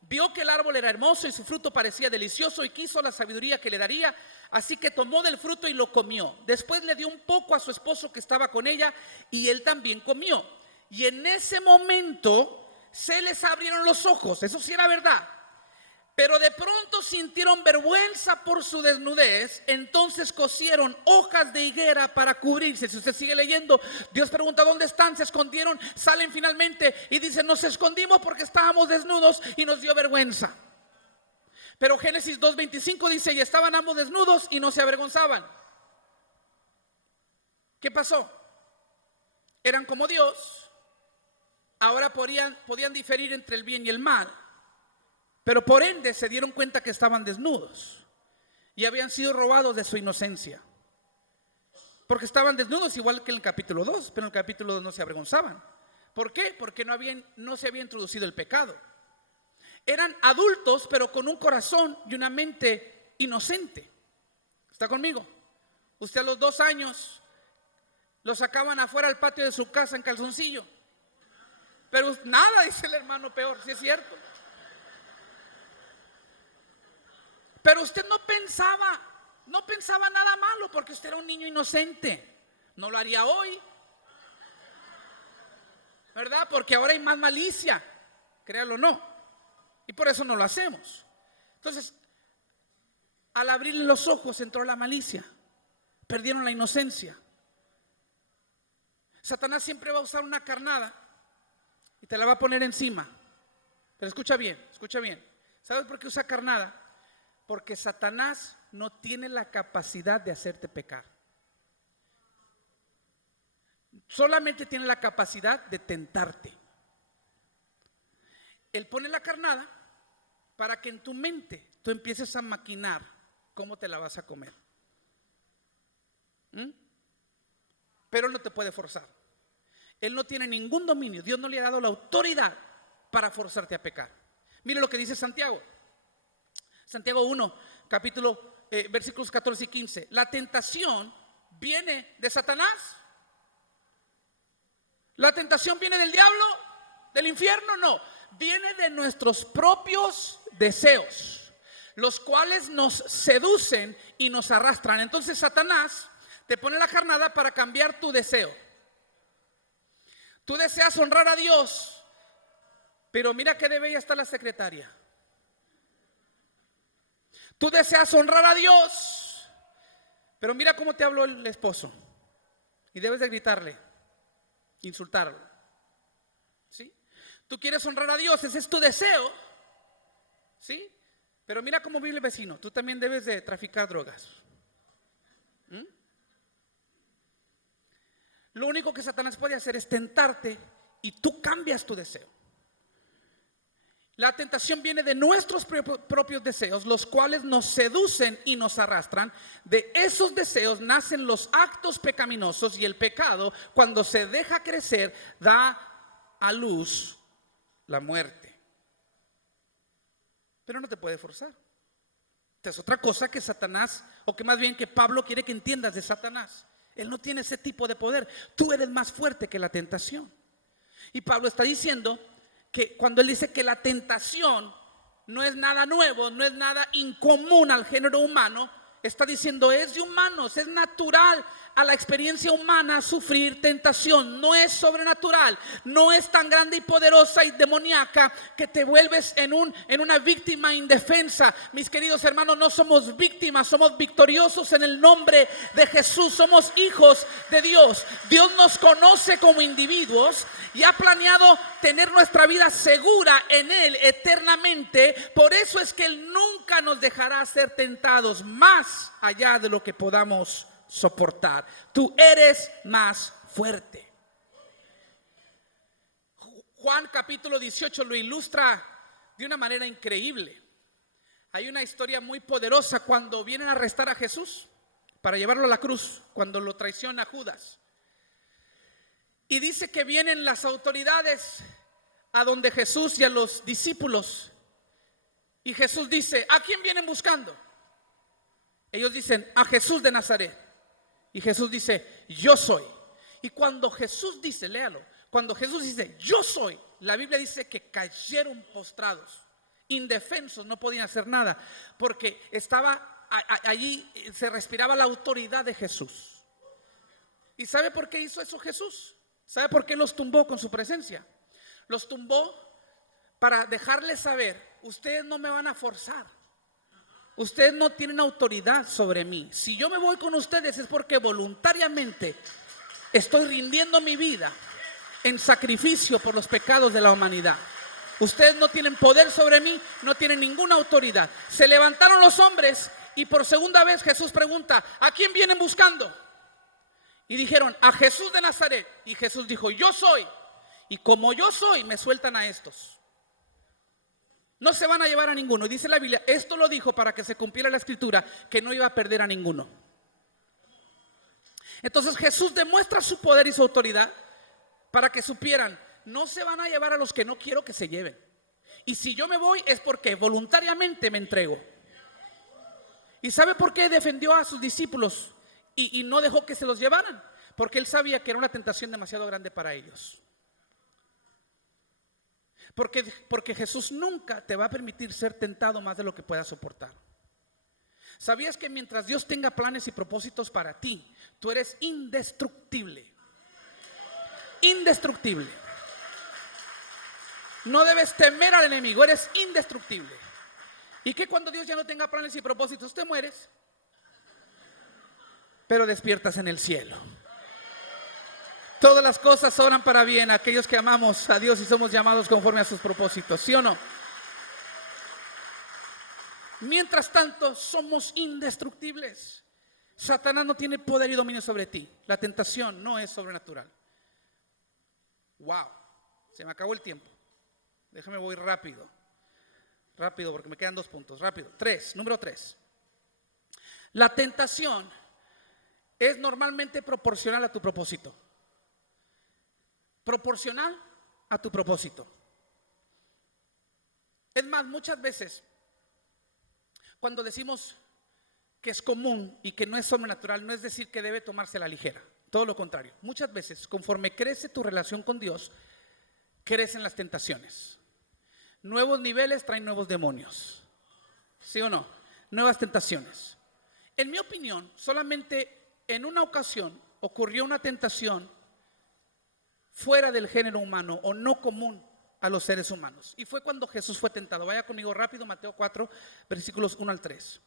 vio que el árbol era hermoso y su fruto parecía delicioso y quiso la sabiduría que le daría, así que tomó del fruto y lo comió. Después le dio un poco a su esposo que estaba con ella y él también comió. Y en ese momento se les abrieron los ojos, eso sí era verdad. Pero de pronto sintieron vergüenza por su desnudez, entonces cosieron hojas de higuera para cubrirse. Si usted sigue leyendo, Dios pregunta: ¿dónde están? Se escondieron, salen finalmente y dicen: nos escondimos porque estábamos desnudos y nos dio vergüenza. Pero Génesis 2:25 dice: y estaban ambos desnudos y no se avergonzaban. ¿Qué pasó? Eran como Dios, ahora podían diferir entre el bien y el mal. Pero por ende se dieron cuenta que estaban desnudos y habían sido robados de su inocencia. Porque estaban desnudos igual que en el capítulo 2, pero en el capítulo 2 no se avergonzaban. ¿Por qué? Porque no se había introducido el pecado. Eran adultos, pero con un corazón y una mente inocente. ¿Está conmigo? Usted a los 2 años lo sacaban afuera al patio de su casa en calzoncillo. Pero nada, dice el hermano, peor, si es cierto. Pero usted no pensaba nada malo porque usted era un niño inocente. No lo haría hoy, ¿verdad? Porque ahora hay más malicia, créalo o no. Y por eso no lo hacemos. Entonces, al abrirle los ojos entró la malicia. Perdieron la inocencia. Satanás siempre va a usar una carnada y te la va a poner encima. Pero escucha bien, escucha bien. ¿Sabes por qué usa carnada? Porque Satanás no tiene la capacidad de hacerte pecar. Solamente tiene la capacidad de tentarte. Él pone la carnada para que en tu mente tú empieces a maquinar cómo te la vas a comer. Pero él no te puede forzar. Él no tiene ningún dominio. Dios no le ha dado la autoridad para forzarte a pecar. Mire lo que dice Santiago. Santiago 1, versículos 14 y 15. La tentación viene de Satanás. ¿La tentación viene del diablo? ¿Del infierno? No. Viene de nuestros propios deseos, los cuales nos seducen y nos arrastran. Entonces Satanás te pone la carnada para cambiar tu deseo. Tú deseas honrar a Dios, pero mira que debe ya estar la secretaria. Tú deseas honrar a Dios, pero mira cómo te habló el esposo. Y debes de gritarle, insultarlo. ¿Sí? Tú quieres honrar a Dios, ese es tu deseo. ¿Sí? Pero mira cómo vive el vecino. Tú también debes de traficar drogas. Lo único que Satanás puede hacer es tentarte y tú cambias tu deseo. La tentación viene de nuestros propios deseos, los cuales nos seducen y nos arrastran. De esos deseos nacen los actos pecaminosos, y el pecado, cuando se deja crecer, da a luz la muerte. Pero no te puede forzar. Esta es otra cosa que Satanás, o que más bien que Pablo quiere que entiendas de Satanás. Él no tiene ese tipo de poder. Tú eres más fuerte que la tentación. Y Pablo está diciendo que cuando él dice que la tentación no es nada nuevo, no es nada incomún al género humano, está diciendo es de humanos, es natural a la experiencia humana sufrir tentación. No es sobrenatural, no es tan grande y poderosa y demoníaca que te vuelves en una víctima indefensa. Mis queridos hermanos, no somos víctimas, somos victoriosos en el nombre de Jesús. Somos hijos de Dios. Dios nos conoce como individuos y ha planeado tener nuestra vida segura en Él eternamente. Por eso es que Él nunca nos dejará ser tentados más allá de lo que podamos soportar. Tú eres más fuerte. Juan capítulo 18 lo ilustra de una manera increíble. Hay una historia muy poderosa cuando vienen a arrestar a Jesús para llevarlo a la cruz, cuando lo traiciona Judas. Y dice que vienen las autoridades a donde Jesús y a los discípulos. Y Jesús dice: ¿a quién vienen buscando? Ellos dicen: a Jesús de Nazaret. Y Jesús dice: yo soy. Y cuando Jesús dice, léalo, cuando Jesús dice yo soy, la Biblia dice que cayeron postrados, indefensos, no podían hacer nada, porque estaba allí, se respiraba la autoridad de Jesús. ¿Y sabe por qué hizo eso Jesús? ¿Sabe por qué los tumbó con su presencia? Los tumbó para dejarles saber: ustedes no me van a forzar. Ustedes no tienen autoridad sobre mí. Si yo me voy con ustedes es porque voluntariamente estoy rindiendo mi vida en sacrificio por los pecados de la humanidad. Ustedes no tienen poder sobre mí, no tienen ninguna autoridad. Se levantaron los hombres y por segunda vez Jesús pregunta: ¿a quién vienen buscando? Y dijeron: a Jesús de Nazaret. Y Jesús dijo: yo soy. Y como yo soy, me sueltan a estos. No se van a llevar a ninguno. Y dice la Biblia, esto lo dijo para que se cumpliera la escritura, que no iba a perder a ninguno. Entonces Jesús demuestra su poder y su autoridad para que supieran: no se van a llevar a los que no quiero que se lleven. Y si yo me voy es porque voluntariamente me entrego. ¿Y sabe por qué defendió a sus discípulos y no dejó que se los llevaran? Porque él sabía que era una tentación demasiado grande para ellos. Porque Jesús nunca te va a permitir ser tentado más de lo que puedas soportar. ¿Sabías que mientras Dios tenga planes y propósitos para ti, tú eres indestructible? Indestructible. No debes temer al enemigo, eres indestructible. ¿Y qué cuando Dios ya no tenga planes y propósitos? Te mueres, pero despiertas en el cielo. Todas las cosas obran para bien a aquellos que amamos a Dios y somos llamados conforme a sus propósitos, ¿sí o no? Mientras tanto, somos indestructibles. Satanás no tiene poder y dominio sobre ti. La tentación no es sobrenatural. Wow, se me acabó el tiempo. Déjame voy rápido porque me quedan 2 puntos. Rápido. Número 3. La tentación es normalmente proporcional a tu propósito. Proporcional a tu propósito. Es más, muchas veces cuando decimos que es común y que no es sobrenatural, no es decir que debe tomarse a la ligera. Todo lo contrario. Muchas veces, conforme crece tu relación con Dios, crecen las tentaciones. Nuevos niveles traen nuevos demonios. ¿Sí o no? Nuevas tentaciones. En mi opinión, solamente en una ocasión ocurrió una tentación fuera del género humano o no común a los seres humanos. Y fue cuando Jesús fue tentado. Vaya conmigo rápido, Mateo 4, versículos 1 al 3.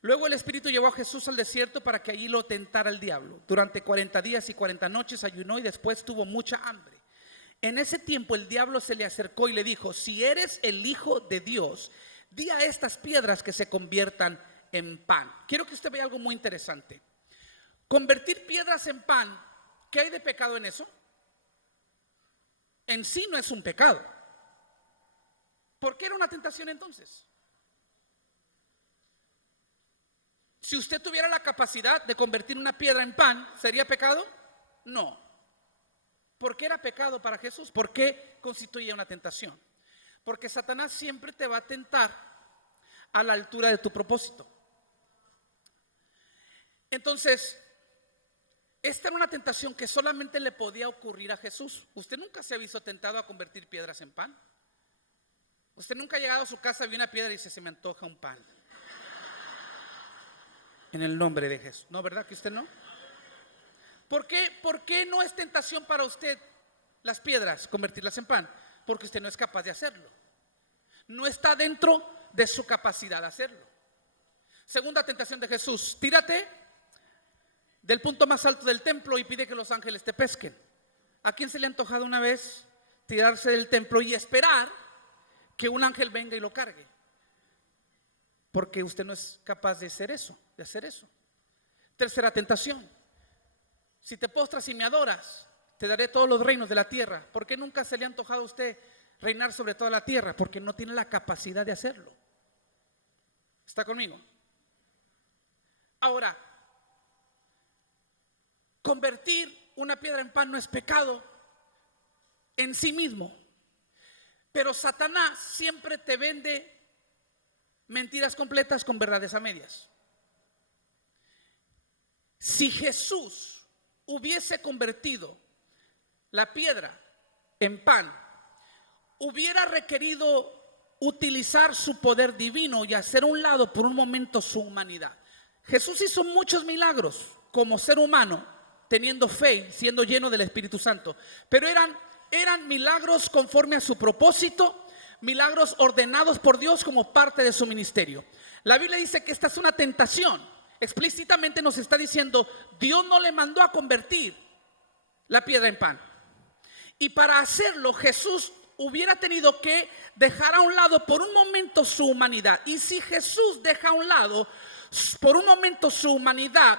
Luego el Espíritu llevó a Jesús al desierto para que allí lo tentara el diablo. Durante 40 días y 40 noches ayunó y después tuvo mucha hambre. En ese tiempo el diablo se le acercó y le dijo: si eres el Hijo de Dios, di a estas piedras que se conviertan en pan. Quiero que usted vea algo muy interesante. Convertir piedras en pan, ¿qué hay de pecado en eso? En sí no es un pecado. ¿Por qué era una tentación entonces? Si usted tuviera la capacidad de convertir una piedra en pan, ¿sería pecado? No. ¿Por qué era pecado para Jesús? ¿Por qué constituye una tentación? Porque Satanás siempre te va a tentar a la altura de tu propósito. Entonces, esta era una tentación que solamente le podía ocurrir a Jesús. ¿Usted nunca se ha visto tentado a convertir piedras en pan? ¿Usted nunca ha llegado a su casa, vio una piedra y dice: se me antoja un pan? En el nombre de Jesús. ¿No, verdad que usted no? ¿Por qué no es tentación para usted las piedras, convertirlas en pan? Porque usted no es capaz de hacerlo. No está dentro de su capacidad de hacerlo. Segunda tentación de Jesús: tírate del punto más alto del templo y pide que los ángeles te pesquen. ¿A quién se le ha antojado una vez tirarse del templo y esperar que un ángel venga y lo cargue? Porque usted no es capaz de hacer eso. Tercera tentación: si te postras y me adoras, te daré todos los reinos de la tierra. ¿Por qué nunca se le ha antojado a usted reinar sobre toda la tierra? Porque no tiene la capacidad de hacerlo. ¿Está conmigo? Ahora, convertir una piedra en pan no es pecado en sí mismo, pero Satanás siempre te vende mentiras completas con verdades a medias. Si Jesús hubiese convertido la piedra en pan, hubiera requerido utilizar su poder divino y hacer a un lado por un momento su humanidad. Jesús hizo muchos milagros como ser humano, teniendo fe, siendo lleno del Espíritu Santo, pero eran milagros conforme a su propósito, milagros ordenados por Dios como parte de su ministerio. La Biblia dice que esta es una tentación. Explícitamente nos está diciendo: Dios no le mandó a convertir la piedra en pan. Y para hacerlo, Jesús hubiera tenido que dejar a un lado por un momento su humanidad. Y si Jesús deja a un lado por un momento su humanidad,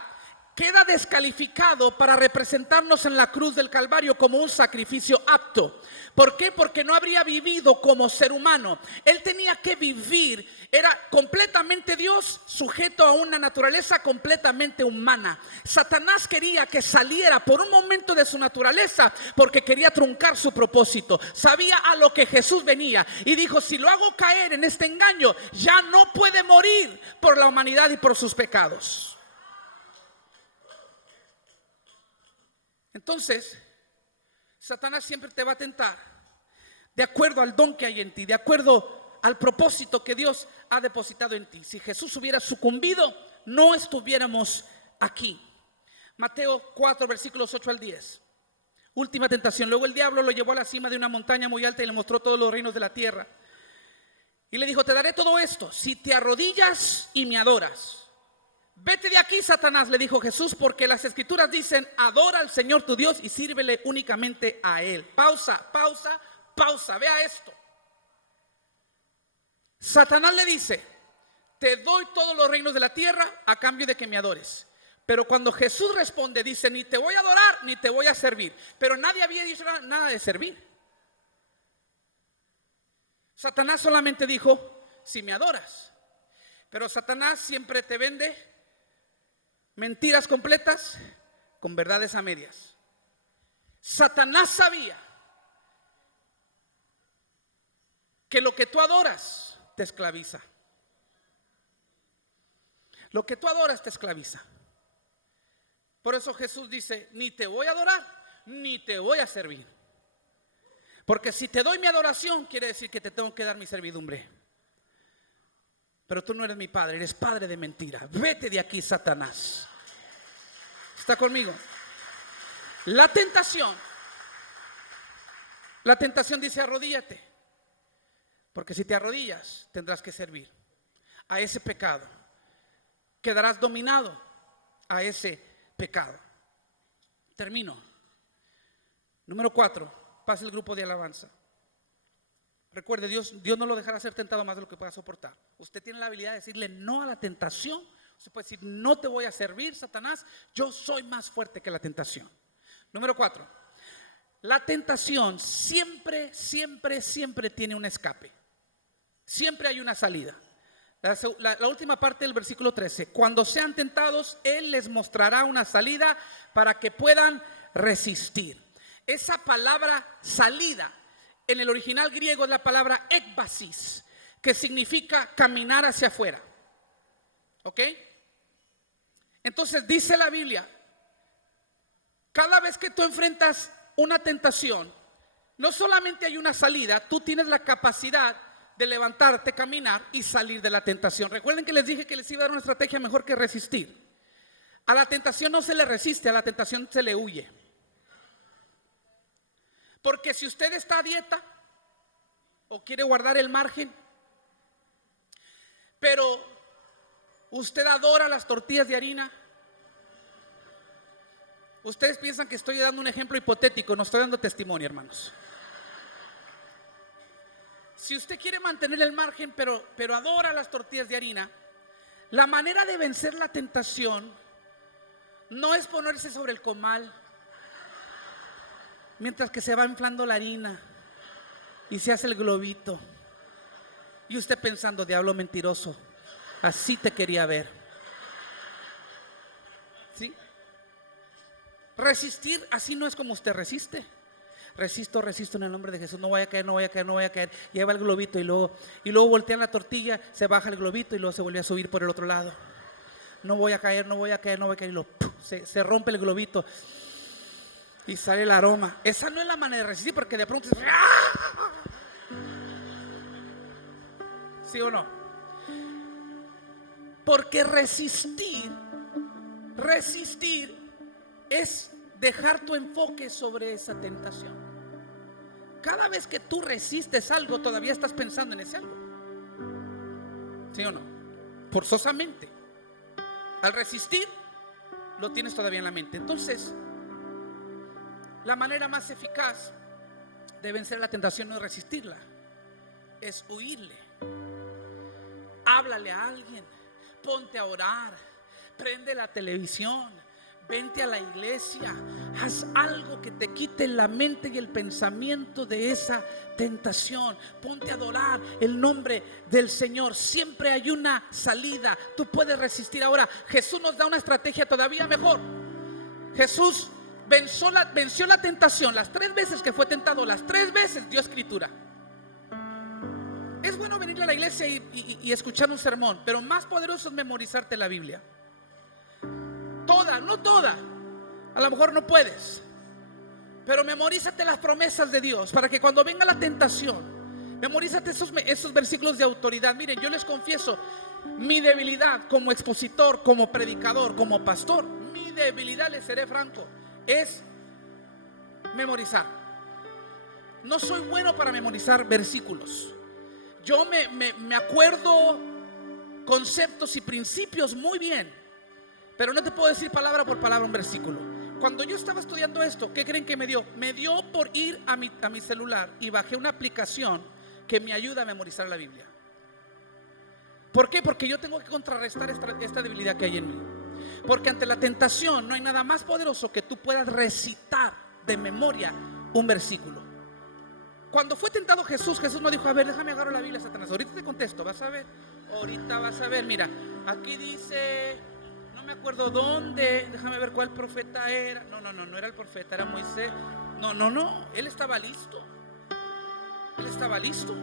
queda descalificado para representarnos en la cruz del Calvario como un sacrificio apto. ¿Por qué? Porque no habría vivido como ser humano. Él tenía que vivir, era completamente Dios, sujeto a una naturaleza completamente humana. Satanás quería que saliera por un momento de su naturaleza porque quería truncar su propósito. Sabía a lo que Jesús venía y dijo: si lo hago caer en este engaño, ya no puede morir por la humanidad y por sus pecados. Entonces, Satanás siempre te va a tentar de acuerdo al don que hay en ti, de acuerdo al propósito que Dios ha depositado en ti. Si Jesús hubiera sucumbido, no estuviéramos aquí. Mateo 4, versículos 8 al 10. Última tentación. Luego el diablo lo llevó a la cima de una montaña muy alta y le mostró todos los reinos de la tierra. Y le dijo: te daré todo esto si te arrodillas y me adoras. Vete de aquí, Satanás, le dijo Jesús, porque las escrituras dicen: adora al Señor tu Dios y sírvele únicamente a Él. Pausa. Vea esto. Satanás le dice: te doy todos los reinos de la tierra a cambio de que me adores. Pero cuando Jesús responde, dice, ni te voy a adorar ni te voy a servir. Pero nadie había dicho nada de servir. Satanás solamente dijo, si me adoras. Pero Satanás siempre te vende mentiras completas con verdades a medias. Satanás sabía que lo que tú adoras te esclaviza. Lo que tú adoras te esclaviza. Por eso Jesús dice, ni te voy a adorar, ni te voy a servir. Porque si te doy mi adoración, quiere decir que te tengo que dar mi servidumbre. Pero tú no eres mi padre, eres padre de mentira. Vete de aquí, Satanás. ¿Está conmigo? La tentación dice, arrodíllate. Porque si te arrodillas, tendrás que servir a ese pecado. Quedarás dominado a ese pecado. Termino. Número 4, pasa el grupo de alabanza. Recuerde, Dios no lo dejará ser tentado más de lo que pueda soportar. Usted tiene la habilidad de decirle no a la tentación. Usted puede decir, no te voy a servir, Satanás, yo soy más fuerte que la tentación. Número 4, la tentación siempre tiene un escape. Siempre hay una salida. La última parte del versículo 13, cuando sean tentados, Él les mostrará una salida para que puedan resistir. Esa palabra salida en el original griego es la palabra ekbasis, que significa caminar hacia afuera. ¿Ok? Entonces dice la Biblia, cada vez que tú enfrentas una tentación, no solamente hay una salida, tú tienes la capacidad de levantarte, caminar y salir de la tentación. Recuerden que les dije que les iba a dar una estrategia mejor que resistir. A la tentación no se le resiste, a la tentación se le huye. Porque si usted está a dieta o quiere guardar el margen, pero usted adora las tortillas de harina, ustedes piensan que estoy dando un ejemplo hipotético, no estoy dando testimonio, hermanos. Si usted quiere mantener el margen, pero adora las tortillas de harina, la manera de vencer la tentación no es ponerse sobre el comal mientras que se va inflando la harina y se hace el globito. Y usted pensando, diablo mentiroso, así te quería ver. ¿Sí? Resistir así no es como usted resiste. Resisto en el nombre de Jesús, no voy a caer. Lleva el globito y luego voltean la tortilla, se baja el globito y luego se vuelve a subir por el otro lado. No voy a caer, y luego se rompe el globito y sale el aroma. Esa no es la manera de resistir, porque de pronto ¿sí o no? Porque resistir es dejar tu enfoque sobre esa tentación. Cada vez que tú resistes algo, todavía estás pensando en ese algo. ¿Sí o no? Forzosamente. Al resistir, lo tienes todavía en la mente. Entonces, la manera más eficaz de vencer la tentación no es resistirla, es huirle. Háblale a alguien, ponte a orar, prende la televisión, vente a la iglesia, haz algo que te quite la mente y el pensamiento de esa tentación. Ponte a adorar el nombre del Señor. Siempre hay una salida. Tú puedes resistir. Ahora, Jesús nos da una estrategia todavía mejor. Jesús venció la tentación. Las 3 veces que fue tentado, las 3 veces dio escritura. Es bueno venir a la iglesia y escuchar un sermón, pero más poderoso es memorizarte la Biblia. No toda, a lo mejor no puedes, pero memorízate las promesas de Dios para que cuando venga la tentación, memorízate esos versículos de autoridad. Miren, yo les confieso, mi debilidad como expositor, como predicador, como pastor, mi debilidad, les seré franco, es memorizar. No soy bueno para memorizar versículos. Yo me acuerdo conceptos y principios muy bien, pero no te puedo decir palabra por palabra un versículo. Cuando yo estaba estudiando esto, ¿qué creen que me dio? Me dio por ir a mi celular y bajé una aplicación que me ayuda a memorizar la Biblia. ¿Por qué? Porque yo tengo que contrarrestar esta debilidad que hay en mí. Porque ante la tentación no hay nada más poderoso que tú puedas recitar de memoria un versículo. Cuando fue tentado Jesús, Jesús no dijo: a ver, déjame agarrar la Biblia, Satanás, ahorita te contesto, vas a ver. Ahorita vas a ver, mira, aquí dice, no me acuerdo dónde, déjame ver cuál profeta era. No era el profeta, era Moisés. No, él estaba listo. Él estaba listo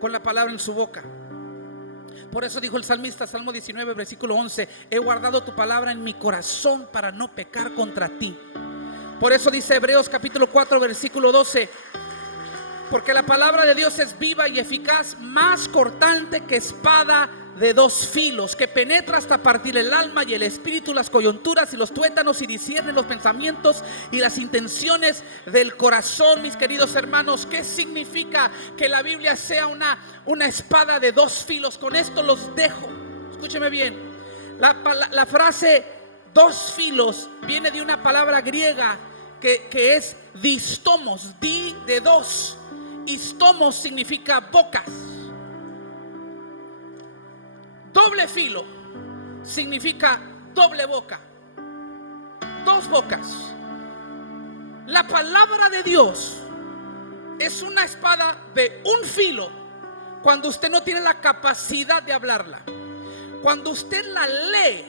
con la palabra en su boca. Por eso dijo el salmista, Salmo 19, versículo 11: he guardado tu palabra en mi corazón para no pecar contra ti. Por eso dice Hebreos capítulo 4, versículo 12: porque la palabra de Dios es viva y eficaz, más cortante que espada de dos filos, que penetra hasta partir el alma y el espíritu, las coyunturas y los tuétanos, y discierne los pensamientos y las intenciones del corazón. Mis queridos hermanos, ¿qué significa que la Biblia sea una espada de dos filos? Con esto los dejo. Escúcheme bien. La frase dos filos viene de una palabra griega que es distomos, di de dos. Istomos significa bocas. Doble filo significa doble boca, dos bocas. La palabra de Dios es una espada de un filo cuando usted no tiene la capacidad de hablarla. Cuando usted la lee,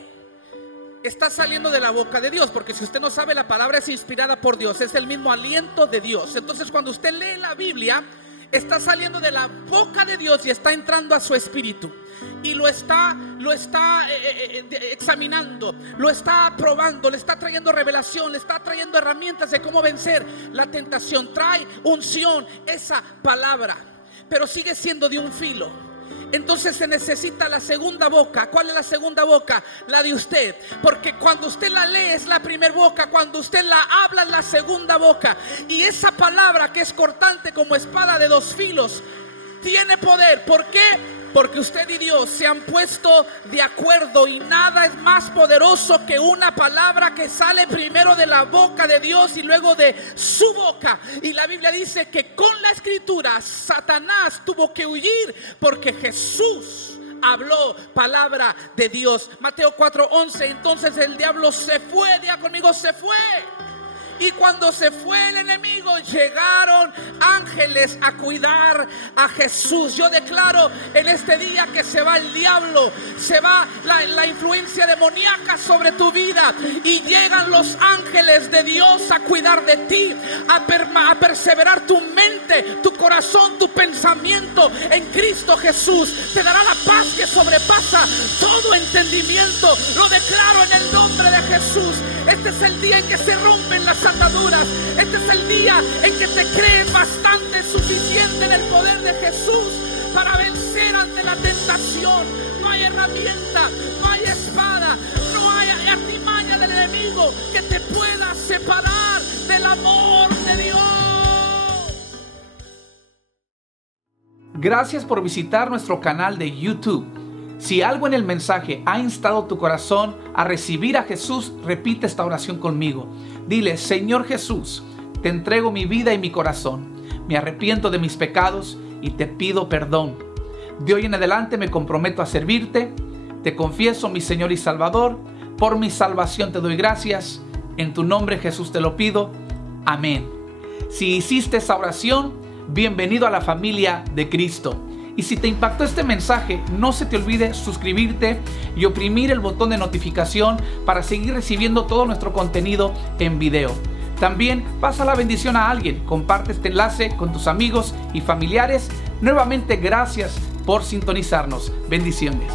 está saliendo de la boca de Dios, porque si usted no sabe, la palabra es inspirada por Dios, es el mismo aliento de Dios. Entonces, cuando usted lee la Biblia, está saliendo de la boca de Dios y está entrando a su espíritu, y lo está examinando, lo está probando, le está trayendo revelación, le está trayendo herramientas de cómo vencer la tentación. Trae unción esa palabra, pero sigue siendo de un filo. Entonces se necesita la segunda boca. ¿Cuál es la segunda boca? La de usted. Porque cuando usted la lee es la primera boca, cuando usted la habla es la segunda boca. Y esa palabra que es cortante como espada de dos filos tiene poder. ¿Por qué? Porque usted y Dios se han puesto de acuerdo, y nada es más poderoso que una palabra que sale primero de la boca de Dios y luego de su boca. Y la Biblia dice que con la escritura Satanás tuvo que huir porque Jesús habló palabra de Dios. Mateo 4:11: entonces el diablo se fue, diga conmigo, se fue. Y cuando se fue el enemigo, llegaron ángeles a cuidar a Jesús. Yo declaro en este día que se va el diablo, se va la influencia demoníaca sobre tu vida, y llegan los ángeles de Dios a cuidar de ti, a perseverar tu mente, tu corazón, tu pensamiento en Cristo Jesús. Te dará la paz que sobrepasa todo entendimiento. Lo declaro en el nombre de Jesús. Este es el día en que se rompen las ataduras. Este es el día en que te crees bastante suficiente en el poder de Jesús para vencer ante la tentación. No hay herramienta, no hay espada, no hay artimaña del enemigo que te pueda separar del amor de Dios. Gracias por visitar nuestro canal de YouTube. Si algo en el mensaje ha instado tu corazón a recibir a Jesús, repite esta oración conmigo. Dile: Señor Jesús, te entrego mi vida y mi corazón. Me arrepiento de mis pecados y te pido perdón. De hoy en adelante me comprometo a servirte. Te confieso, mi Señor y Salvador. Por mi salvación te doy gracias. En tu nombre, Jesús, te lo pido. Amén. Si hiciste esa oración, bienvenido a la familia de Cristo. Y si te impactó este mensaje, no se te olvide suscribirte y oprimir el botón de notificación para seguir recibiendo todo nuestro contenido en video. También pasa la bendición a alguien, comparte este enlace con tus amigos y familiares. Nuevamente, gracias por sintonizarnos. Bendiciones.